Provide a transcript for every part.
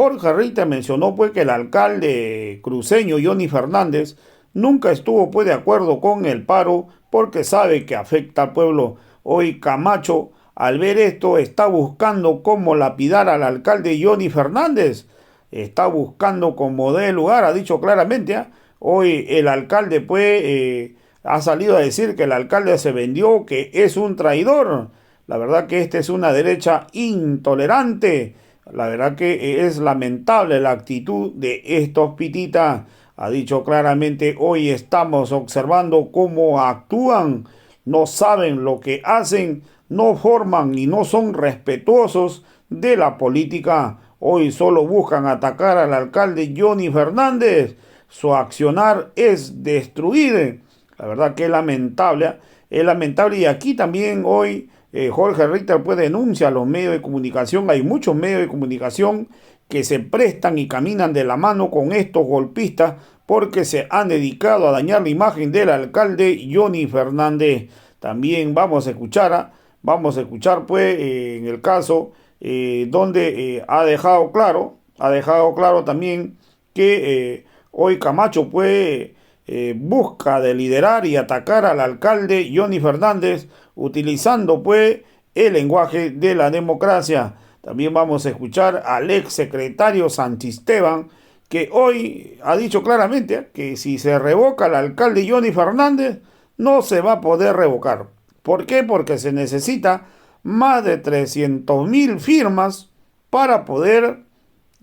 Jorge Rita mencionó pues que el alcalde cruceño Johnny Fernández nunca estuvo pues de acuerdo con el paro porque sabe que afecta al pueblo. Hoy Camacho, al ver esto, está buscando cómo lapidar al alcalde Johnny Fernández. Está buscando cómo dé lugar, ha dicho claramente. Hoy el alcalde pues ha salido a decir que el alcalde se vendió, que es un traidor. La verdad que esta es una derecha intolerante. La verdad que es lamentable la actitud de estos pititas. Ha dicho claramente, hoy estamos observando cómo actúan, no saben lo que hacen, no forman y no son respetuosos de la política. Hoy solo buscan atacar al alcalde Johnny Fernández. Su accionar es destruir. La verdad que es lamentable y aquí también hoy Jorge Richter pues denuncia a los medios de comunicación. Hay muchos medios de comunicación que se prestan y caminan de la mano con estos golpistas porque se han dedicado a dañar la imagen del alcalde Johnny Fernández. También vamos a escuchar pues en el caso donde ha dejado claro también que hoy Camacho pues busca de liderar y atacar al alcalde Johnny Fernández utilizando pues el lenguaje de la democracia. También vamos a escuchar al ex secretario Santisteban, que hoy ha dicho claramente que si se revoca al alcalde Johnny Fernández, no se va a poder revocar. ¿Por qué? Porque se necesita más de 300.000 firmas para poder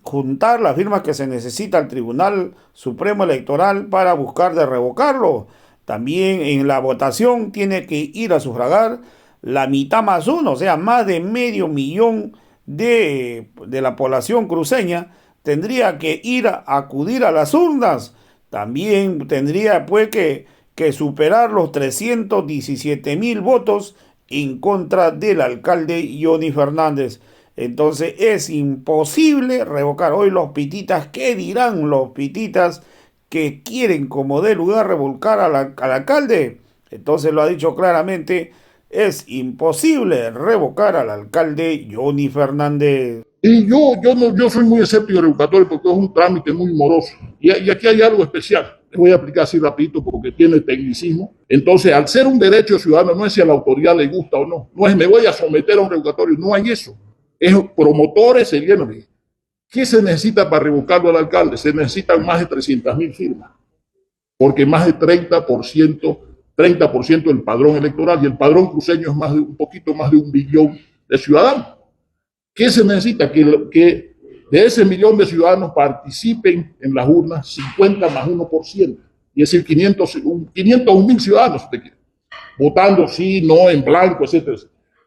juntar las firmas que se necesita al Tribunal Supremo Electoral para buscar de revocarlo. También en la votación tiene que ir a sufragar la mitad más uno, o sea, más de medio millón de la población cruceña tendría que ir a acudir a las urnas. También tendría pues que superar los 317.000 votos en contra del alcalde Johnny Fernández. Entonces es imposible revocar. Hoy los pititas, ¿qué dirán los pititas que quieren como de lugar revocar al alcalde? Entonces lo ha dicho claramente, es imposible revocar al alcalde Johnny Fernández. Y yo soy muy escéptico revocatorio porque es un trámite muy moroso. Y aquí hay algo especial. Les voy a explicar así rapidito porque tiene tecnicismo. Entonces, al ser un derecho ciudadano, no es si a la autoridad le gusta o no. No es me voy a someter a un revocatorio. No hay eso. Es promotores se llenan. ¿Qué se necesita para revocarlo al alcalde? Se necesitan más de 300.000 firmas. Porque más de 30% del padrón electoral y el padrón cruceño es un poquito más de 1 billón de ciudadanos. ¿Qué se necesita? Que de ese millón de ciudadanos participen en las urnas 50 más 1%, y es decir, 501.000 ciudadanos, si usted quiere, votando sí, no, en blanco, etcétera.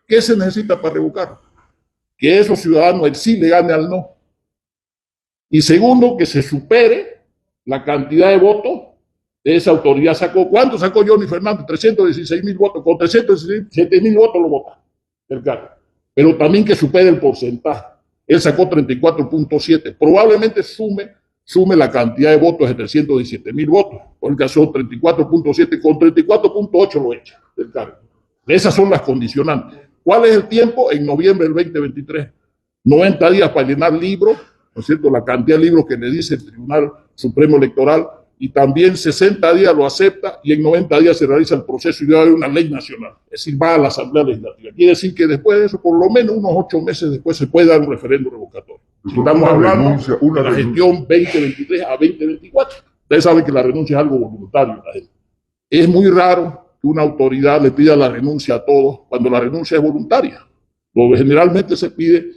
¿Qué se necesita para revocar? Que esos ciudadanos el sí le gane al no. Y segundo, que se supere la cantidad de votos de esa autoridad. ¿Cuánto sacó Johnny Fernández? 316.000 votos. Con 317.000 votos lo vota el cargo. Pero también que supere el porcentaje. Él sacó 34.7. Probablemente sume la cantidad de votos de 317.000 votos, porque son 34.7, con 34.8 lo echa del cargo. Esas son las condicionantes. ¿Cuál es el tiempo? En noviembre del 2023. 90 días para llenar libros, ¿no es cierto? La cantidad de libros que le dice el Tribunal Supremo Electoral, y también 60 días lo acepta y en 90 días se realiza el proceso y debe haber una ley nacional, es decir, va a la Asamblea Legislativa. Quiere decir que después de eso, por lo menos unos 8 meses después, se puede dar un referéndum revocatorio. Estamos hablando de la gestión 2023 a 2024. Ustedes saben que la renuncia es algo voluntario. Es muy raro que una autoridad le pida la renuncia a todos cuando la renuncia es voluntaria. Lo que generalmente se pide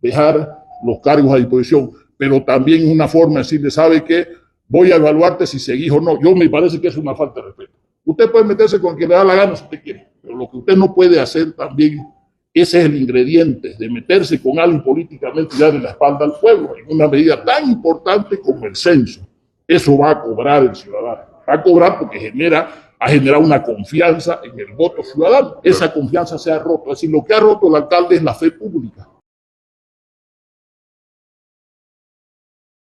dejar los cargos a disposición, pero también es una forma de decirle, ¿sabe qué? Voy a evaluarte si seguís o no. Yo me parece que es una falta de respeto. Usted puede meterse con quien le da la gana si usted quiere, pero lo que usted no puede hacer también, ese es el ingrediente de meterse con alguien políticamente y darle la espalda al pueblo en una medida tan importante como el censo. Eso va a cobrar el ciudadano. Va a cobrar porque ha generado una confianza en el voto ciudadano. Esa confianza se ha roto. Es decir, lo que ha roto el alcalde es la fe pública.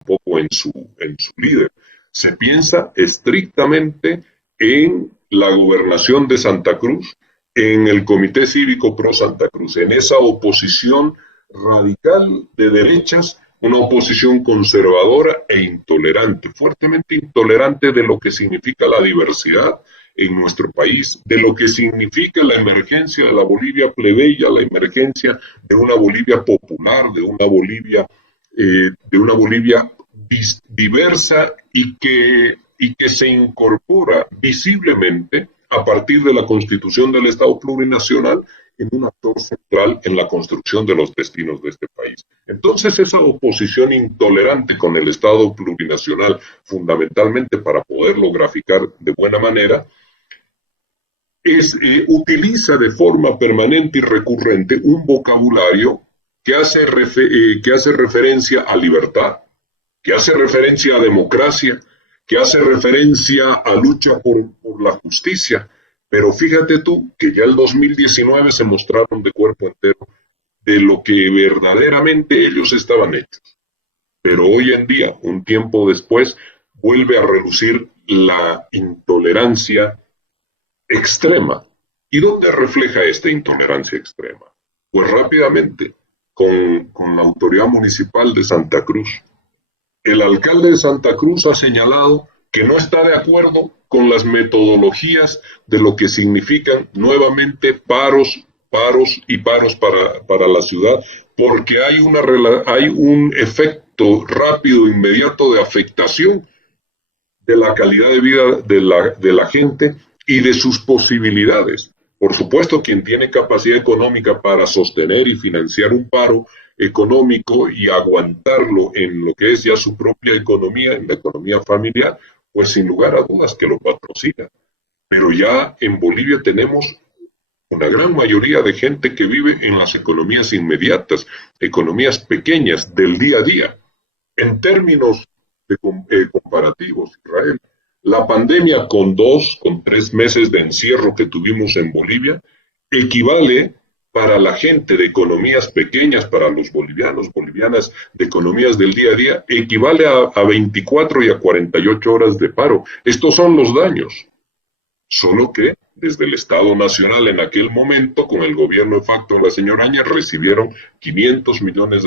Poco en su líder. Se piensa estrictamente en la gobernación de Santa Cruz, en el Comité Cívico Pro Santa Cruz, en esa oposición radical de derechas una oposición conservadora e intolerante, fuertemente intolerante de lo que significa la diversidad en nuestro país, de lo que significa la emergencia de la Bolivia plebeya, la emergencia de una Bolivia popular, de una Bolivia diversa y que se incorpora visiblemente a partir de la constitución del Estado plurinacional en un actor central en la construcción de los destinos de este país. Entonces, esa oposición intolerante con el Estado plurinacional, fundamentalmente para poderlo graficar de buena manera, utiliza de forma permanente y recurrente un vocabulario que hace referencia a libertad, que hace referencia a democracia, que hace referencia a lucha por la justicia. Pero fíjate tú que ya el 2019 se mostraron de cuerpo entero de lo que verdaderamente ellos estaban hechos. Pero hoy en día, un tiempo después, vuelve a relucir la intolerancia extrema. ¿Y dónde refleja esta intolerancia extrema? Pues rápidamente, con la autoridad municipal de Santa Cruz. El alcalde de Santa Cruz ha señalado que no está de acuerdo con las metodologías de lo que significan nuevamente paros para la ciudad, porque hay un efecto rápido, inmediato de afectación de la calidad de vida de la gente y de sus posibilidades. Por supuesto, quien tiene capacidad económica para sostener y financiar un paro económico y aguantarlo en lo que es ya su propia economía, en la economía familiar, pues sin lugar a dudas que lo patrocina. Pero ya en Bolivia tenemos una gran mayoría de gente que vive en las economías inmediatas, economías pequeñas del día a día. En términos comparativos, Israel, la pandemia con 3 meses de encierro que tuvimos en Bolivia equivale para la gente de economías pequeñas, para los bolivianos, bolivianas de economías del día a día, equivale a 24 y a 48 horas de paro. Estos son los daños. Solo que desde el Estado Nacional en aquel momento, con el gobierno de facto de la señora Aña, recibieron $500 millones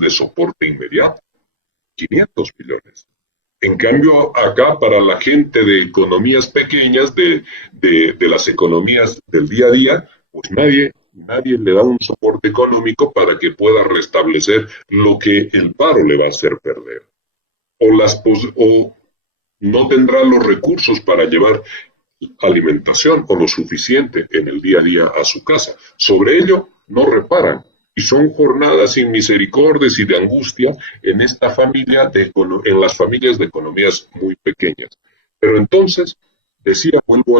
de soporte inmediato. 500 millones. En cambio, acá para la gente de economías pequeñas, de las economías del día a día, pues nadie le da un soporte económico para que pueda restablecer lo que el paro le va a hacer perder. O no tendrá los recursos para llevar alimentación o lo suficiente en el día a día a su casa. Sobre ello no reparan. Y son jornadas sin misericordias y de angustia en esta familia, en las familias de economías muy pequeñas. Pero entonces, decía, vuelvo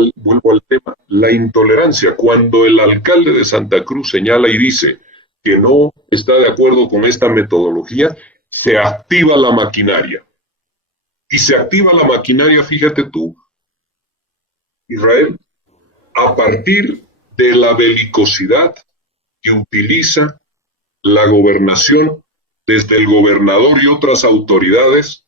al tema, la intolerancia. Cuando el alcalde de Santa Cruz señala y dice que no está de acuerdo con esta metodología, se activa la maquinaria. Y se activa la maquinaria, fíjate tú, Israel, a partir de la belicosidad que utiliza la gobernación, desde el gobernador y otras autoridades,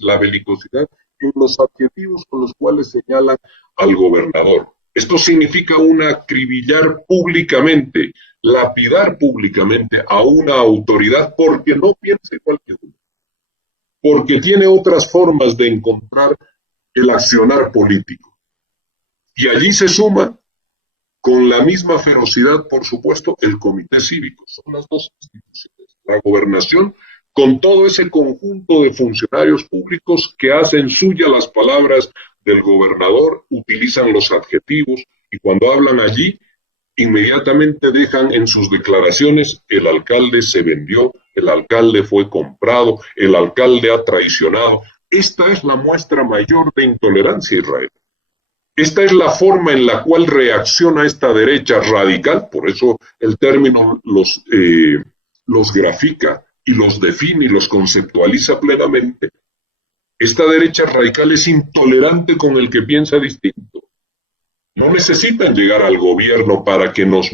la belicosidad en los adjetivos con los cuales señalan al gobernador. Esto significa acribillar públicamente, lapidar públicamente a una autoridad porque no piensa igual que uno, porque tiene otras formas de encontrar el accionar político. Y allí se suma con la misma ferocidad, por supuesto, el comité cívico. Son las dos instituciones. La gobernación, con todo ese conjunto de funcionarios públicos que hacen suya las palabras del gobernador, utilizan los adjetivos y cuando hablan allí, inmediatamente dejan en sus declaraciones: el alcalde se vendió, el alcalde fue comprado, el alcalde ha traicionado. Esta es la muestra mayor de intolerancia, Israel. Esta es la forma en la cual reacciona esta derecha radical, por eso el término los grafica y los define y los conceptualiza plenamente. Esta derecha radical es intolerante con el que piensa distinto. No necesitan llegar al gobierno para que nos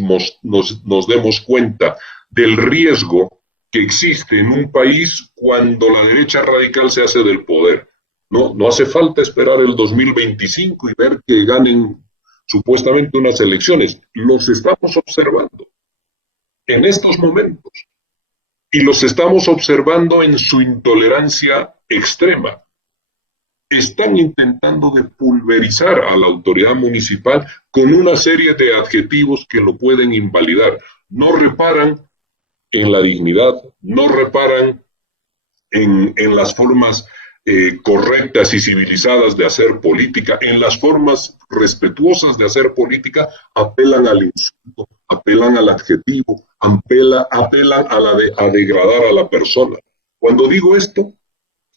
demos cuenta del riesgo que existe en un país cuando la derecha radical se hace del poder. No hace falta esperar el 2025 y ver que ganen supuestamente unas elecciones. Los estamos observando en estos momentos. y los estamos observando en su intolerancia extrema. Están intentando de pulverizar a la autoridad municipal con una serie de adjetivos que lo pueden invalidar. No reparan en la dignidad, no reparan en las formas correctas y civilizadas de hacer política, en las formas respetuosas de hacer política, apelan al insulto, apelan al adjetivo, apelan a degradar a la persona. Cuando digo esto,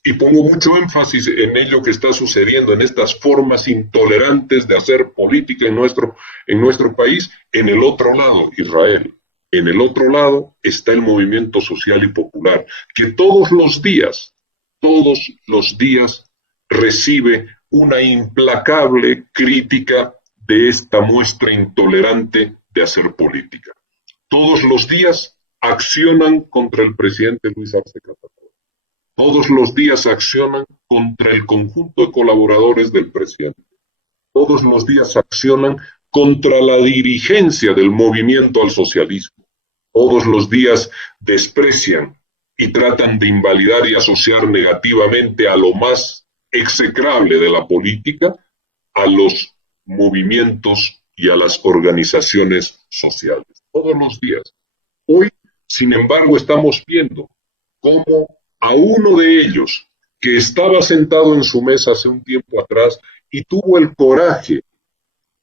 y pongo mucho énfasis en ello que está sucediendo, en estas formas intolerantes de hacer política en nuestro país, en el otro lado, Israel. En el otro lado está el movimiento social y popular, que todos los días recibe una implacable crítica de esta muestra intolerante de hacer política. Todos los días accionan contra el presidente Luis Arce Catacora. Todos los días accionan contra el conjunto de colaboradores del presidente. Todos los días accionan contra la dirigencia del movimiento al socialismo. Todos los días desprecian y tratan de invalidar y asociar negativamente a lo más execrable de la política, a los movimientos y a las organizaciones sociales. Todos los días. Hoy, sin embargo, estamos viendo cómo a uno de ellos, que estaba sentado en su mesa hace un tiempo atrás y tuvo el coraje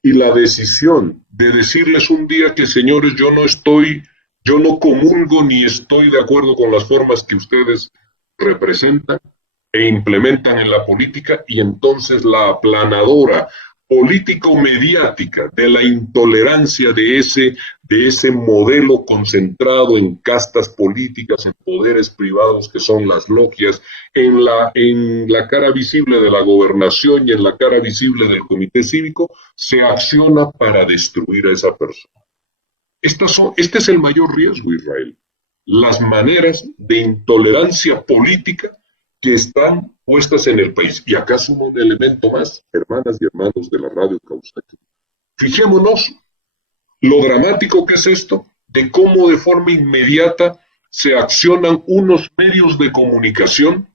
y la decisión de decirles un día que, señores, yo no comulgo ni estoy de acuerdo con las formas que ustedes representan e implementan en la política, y entonces la aplanadora político-mediática de la intolerancia de ese modelo concentrado en castas políticas, en poderes privados que son las logias, en la cara visible de la gobernación y en la cara visible del comité cívico, se acciona para destruir a esa persona. Este es el mayor riesgo, Israel. Las maneras de intolerancia política que están puestas en el país. Y acá sumo un elemento más, hermanas y hermanos de la radio Causachi. Fijémonos lo dramático que es esto, de cómo de forma inmediata se accionan unos medios de comunicación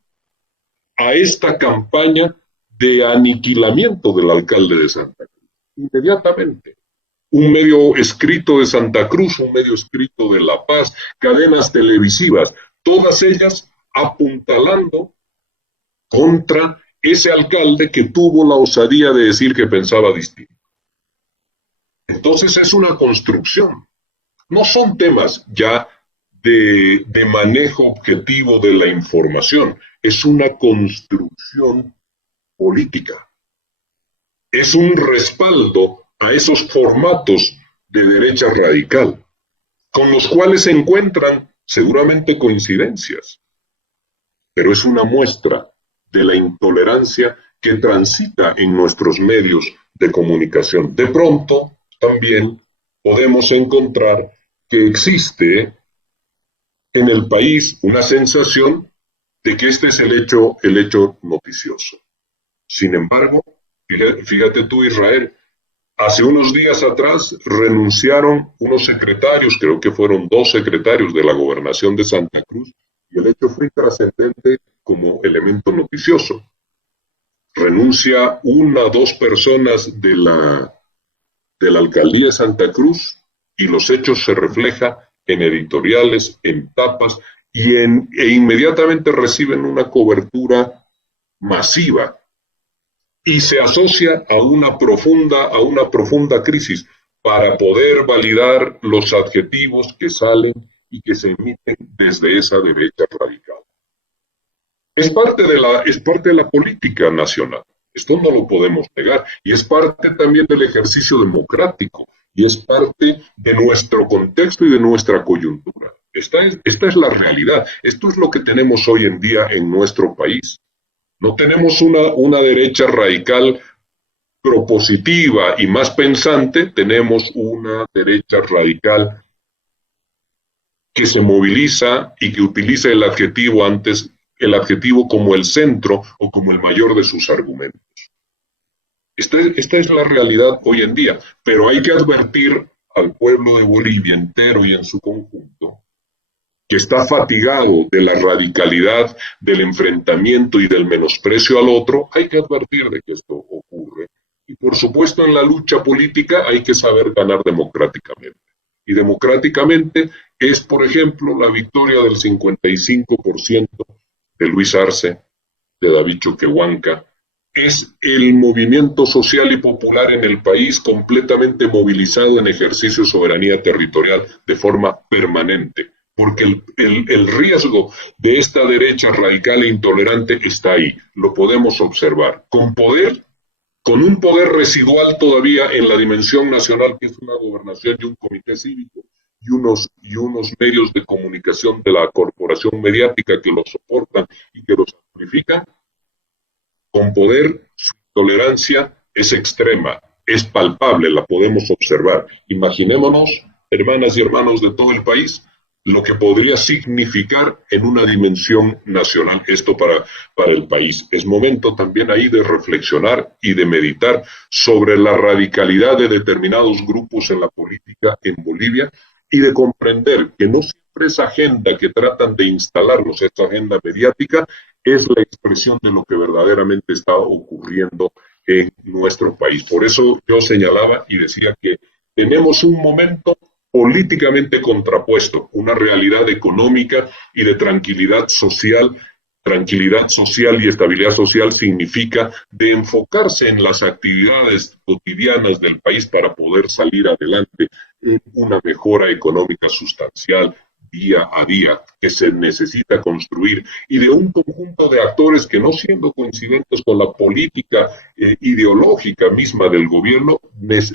a esta campaña de aniquilamiento del alcalde de Santa Cruz. Inmediatamente. Un medio escrito de Santa Cruz, un medio escrito de La Paz, cadenas televisivas, todas ellas apuntalando contra ese alcalde que tuvo la osadía de decir que pensaba distinto. Entonces es una construcción. No son temas ya de manejo objetivo de la información, es una construcción política. Es un respaldo a esos formatos de derecha radical, con los cuales se encuentran seguramente coincidencias, pero es una muestra de la intolerancia que transita en nuestros medios de comunicación. De pronto, también podemos encontrar que existe en el país una sensación de que este es el hecho noticioso. Sin embargo, fíjate tú, Israel, hace unos días atrás renunciaron unos secretarios, creo que fueron 2 secretarios de la gobernación de Santa Cruz, y el hecho fue trascendente como elemento noticioso. Renuncia 1 o 2 personas de la alcaldía de Santa Cruz y los hechos se reflejan en editoriales, en tapas e inmediatamente reciben una cobertura masiva y se asocia a una profunda crisis para poder validar los adjetivos que salen y que se emiten desde esa derecha radical. Es parte de la política nacional. Esto no lo podemos negar. Y es parte también del ejercicio democrático. Y es parte de nuestro contexto y de nuestra coyuntura. Esta es la realidad. Esto es lo que tenemos hoy en día en nuestro país. No tenemos una derecha radical propositiva y más pensante, tenemos una derecha radical que se moviliza y que utiliza el adjetivo como el centro o como el mayor de sus argumentos. Esta es la realidad hoy en día, pero hay que advertir al pueblo de Bolivia entero y en su conjunto que está fatigado de la radicalidad, del enfrentamiento y del menosprecio al otro, hay que advertir de que esto ocurre. Y por supuesto en la lucha política hay que saber ganar democráticamente. Y democráticamente es, por ejemplo, la victoria del 55% de Luis Arce, de David Choquehuanca, es el movimiento social y popular en el país completamente movilizado en ejercicio de soberanía territorial de forma permanente, porque el riesgo de esta derecha radical e intolerante está ahí, lo podemos observar, con un poder residual todavía en la dimensión nacional, que es una gobernación y un comité cívico, y unos medios de comunicación de la corporación mediática que los soportan y que los amplifican. Con poder, su intolerancia es extrema, es palpable, la podemos observar. Imaginémonos, hermanas y hermanos de todo el país, lo que podría significar en una dimensión nacional esto para el país. Es momento también ahí de reflexionar y de meditar sobre la radicalidad de determinados grupos en la política en Bolivia y de comprender que no siempre esa agenda que tratan de instalarnos, esa agenda mediática, es la expresión de lo que verdaderamente está ocurriendo en nuestro país. Por eso yo señalaba y decía que tenemos un momento políticamente contrapuesto, una realidad económica y de tranquilidad social. Tranquilidad social y estabilidad social significa de enfocarse en las actividades cotidianas del país para poder salir adelante en una mejora económica sustancial día a día que se necesita construir, y de un conjunto de actores que, no siendo coincidentes con la política ideológica misma del gobierno,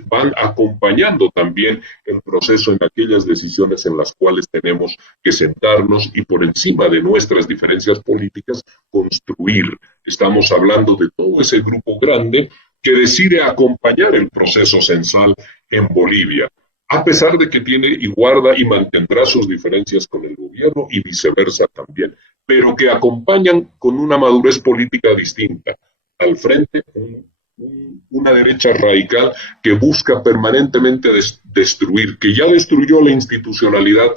van acompañando también el proceso en aquellas decisiones en las cuales tenemos que sentarnos y, por encima de nuestras diferencias políticas, construir. Estamos hablando de todo ese grupo grande que decide acompañar el proceso censal en Bolivia, a pesar de que tiene y guarda y mantendrá sus diferencias con el gobierno y viceversa también, pero que acompañan con una madurez política distinta. Al frente, una derecha radical que busca permanentemente destruir, que ya destruyó la institucionalidad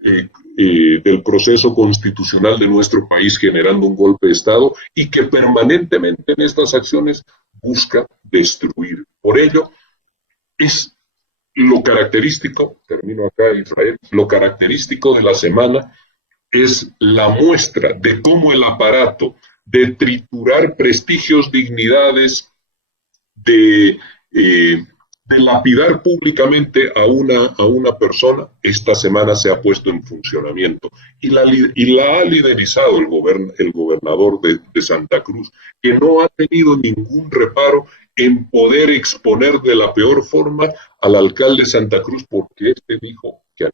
del proceso constitucional de nuestro país, generando un golpe de Estado, y que permanentemente en estas acciones busca destruir. Por ello, es lo característico, termino acá, Israel, lo característico de la semana es la muestra de cómo el aparato de triturar prestigios, dignidades, de lapidar públicamente a una persona, esta semana se ha puesto en funcionamiento y la ha liderizado el gobernador de Santa Cruz, que no ha tenido ningún reparo en poder exponer de la peor forma al alcalde de Santa Cruz, porque este dijo que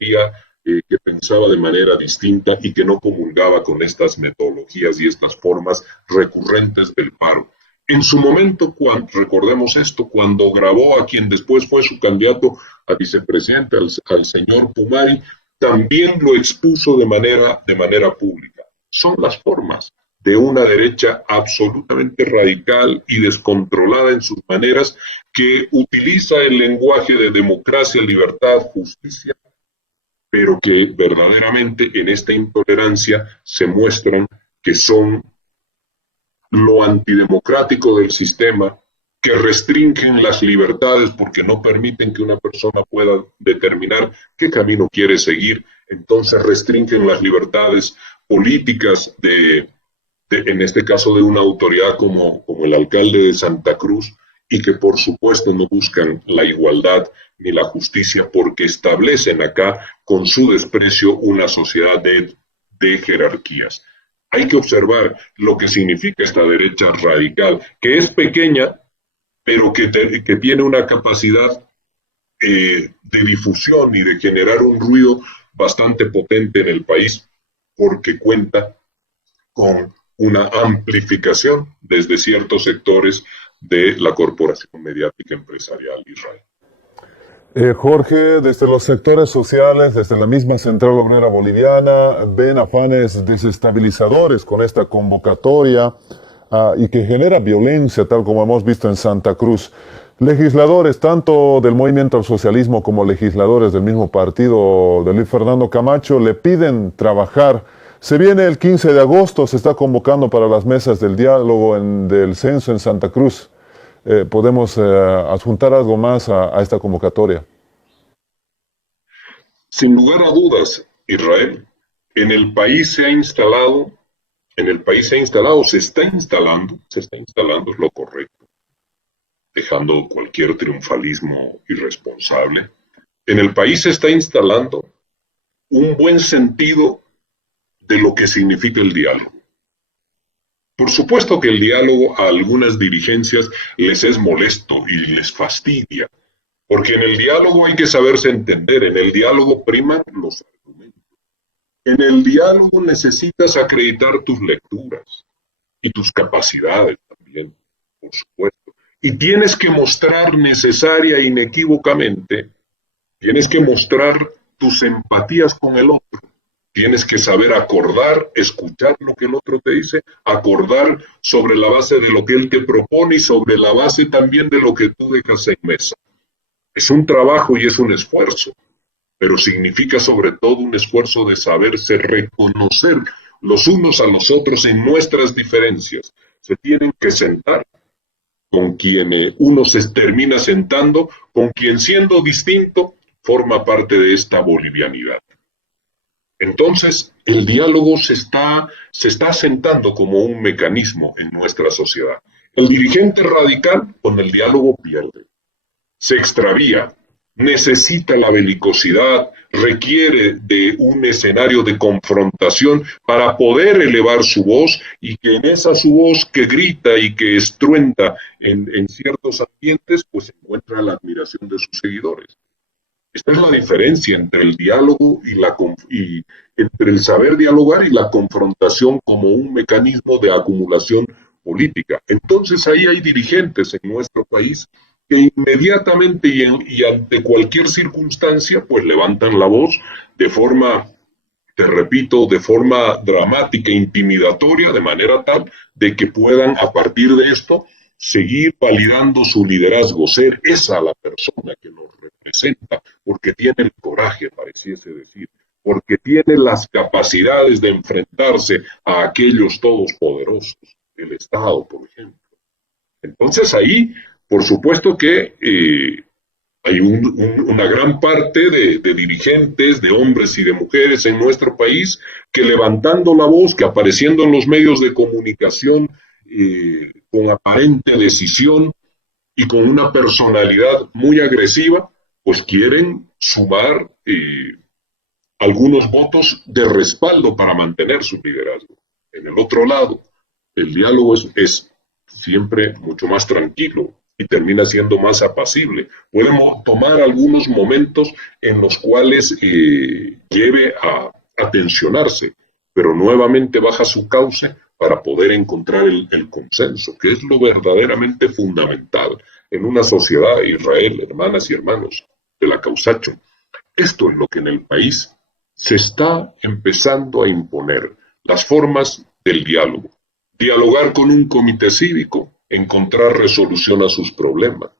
que pensaba de manera distinta y que no comulgaba con estas metodologías y estas formas recurrentes del paro. En su momento, recordemos esto, cuando grabó a quien después fue su candidato a vicepresidente, al señor Pumari, también lo expuso de manera pública. Son las formas de una derecha absolutamente radical y descontrolada en sus maneras, que utiliza el lenguaje de democracia, libertad, justicia, pero que verdaderamente en esta intolerancia se muestran que son lo antidemocrático del sistema, que restringen las libertades porque no permiten que una persona pueda determinar qué camino quiere seguir. Entonces restringen las libertades políticas en este caso de una autoridad como el alcalde de Santa Cruz, y que por supuesto no buscan la igualdad ni la justicia, porque establecen acá con su desprecio una sociedad de jerarquías. Hay que observar lo que significa esta derecha radical, que es pequeña, pero que tiene una capacidad de difusión y de generar un ruido bastante potente en el país, porque cuenta con una amplificación desde ciertos sectores de la corporación mediática empresarial Israel. Jorge, desde los sectores sociales, desde la misma Central Obrera Boliviana, ven afanes desestabilizadores con esta convocatoria y que genera violencia, tal como hemos visto en Santa Cruz. Legisladores, tanto del movimiento al socialismo como legisladores del mismo partido de Luis Fernando Camacho, le piden trabajar. Se viene el 15 de agosto, se está convocando para las mesas del diálogo del censo en Santa Cruz. ¿Podemos adjuntar algo más a esta convocatoria? Sin lugar a dudas, Israel, en el país se está instalando, es lo correcto, dejando cualquier triunfalismo irresponsable. En el país se está instalando un buen sentido de lo que significa el diálogo. Por supuesto que el diálogo a algunas dirigencias les es molesto y les fastidia, porque en el diálogo hay que saberse entender, en el diálogo priman los argumentos. En el diálogo necesitas acreditar tus lecturas y tus capacidades también, por supuesto. Y tienes que mostrar necesaria e inequívocamente, tienes que mostrar tus empatías con el otro. Tienes que saber acordar, escuchar lo que el otro te dice, acordar sobre la base de lo que él te propone y sobre la base también de lo que tú dejas en mesa. Es un trabajo y es un esfuerzo, pero significa sobre todo un esfuerzo de saberse reconocer los unos a los otros en nuestras diferencias. Se tienen que sentar con quien uno se termina sentando, con quien siendo distinto forma parte de esta bolivianidad. Entonces, el diálogo se está asentando como un mecanismo en nuestra sociedad. El dirigente radical con el diálogo pierde, se extravía, necesita la belicosidad, requiere de un escenario de confrontación para poder elevar su voz y que en esa su voz que grita y que estruenda en ciertos ambientes, pues encuentra la admiración de sus seguidores. Esta es la diferencia entre el diálogo y entre el saber dialogar y la confrontación como un mecanismo de acumulación política. Entonces ahí hay dirigentes en nuestro país que inmediatamente y ante cualquier circunstancia pues levantan la voz de forma, te repito, de forma dramática, intimidatoria, de manera tal de que puedan a partir de esto seguir validando su liderazgo, ser esa la persona que nos representa, porque tiene el coraje, pareciese decir, porque tiene las capacidades de enfrentarse a aquellos todopoderosos, el Estado, por ejemplo. Entonces ahí, por supuesto que hay una gran parte de dirigentes, de hombres y de mujeres en nuestro país que levantando la voz, que apareciendo en los medios de comunicación con aparente decisión y con una personalidad muy agresiva, pues quieren sumar algunos votos de respaldo para mantener su liderazgo. En el otro lado, el diálogo es siempre mucho más tranquilo y termina siendo más apacible. Podemos tomar algunos momentos en los cuales lleve a tensionarse, pero nuevamente baja su cauce para poder encontrar el consenso, que es lo verdaderamente fundamental en una sociedad, Israel, hermanas y hermanos de la Causacho. Esto es lo que en el país se está empezando a imponer, las formas del diálogo. Dialogar con un comité cívico, encontrar resolución a sus problemas.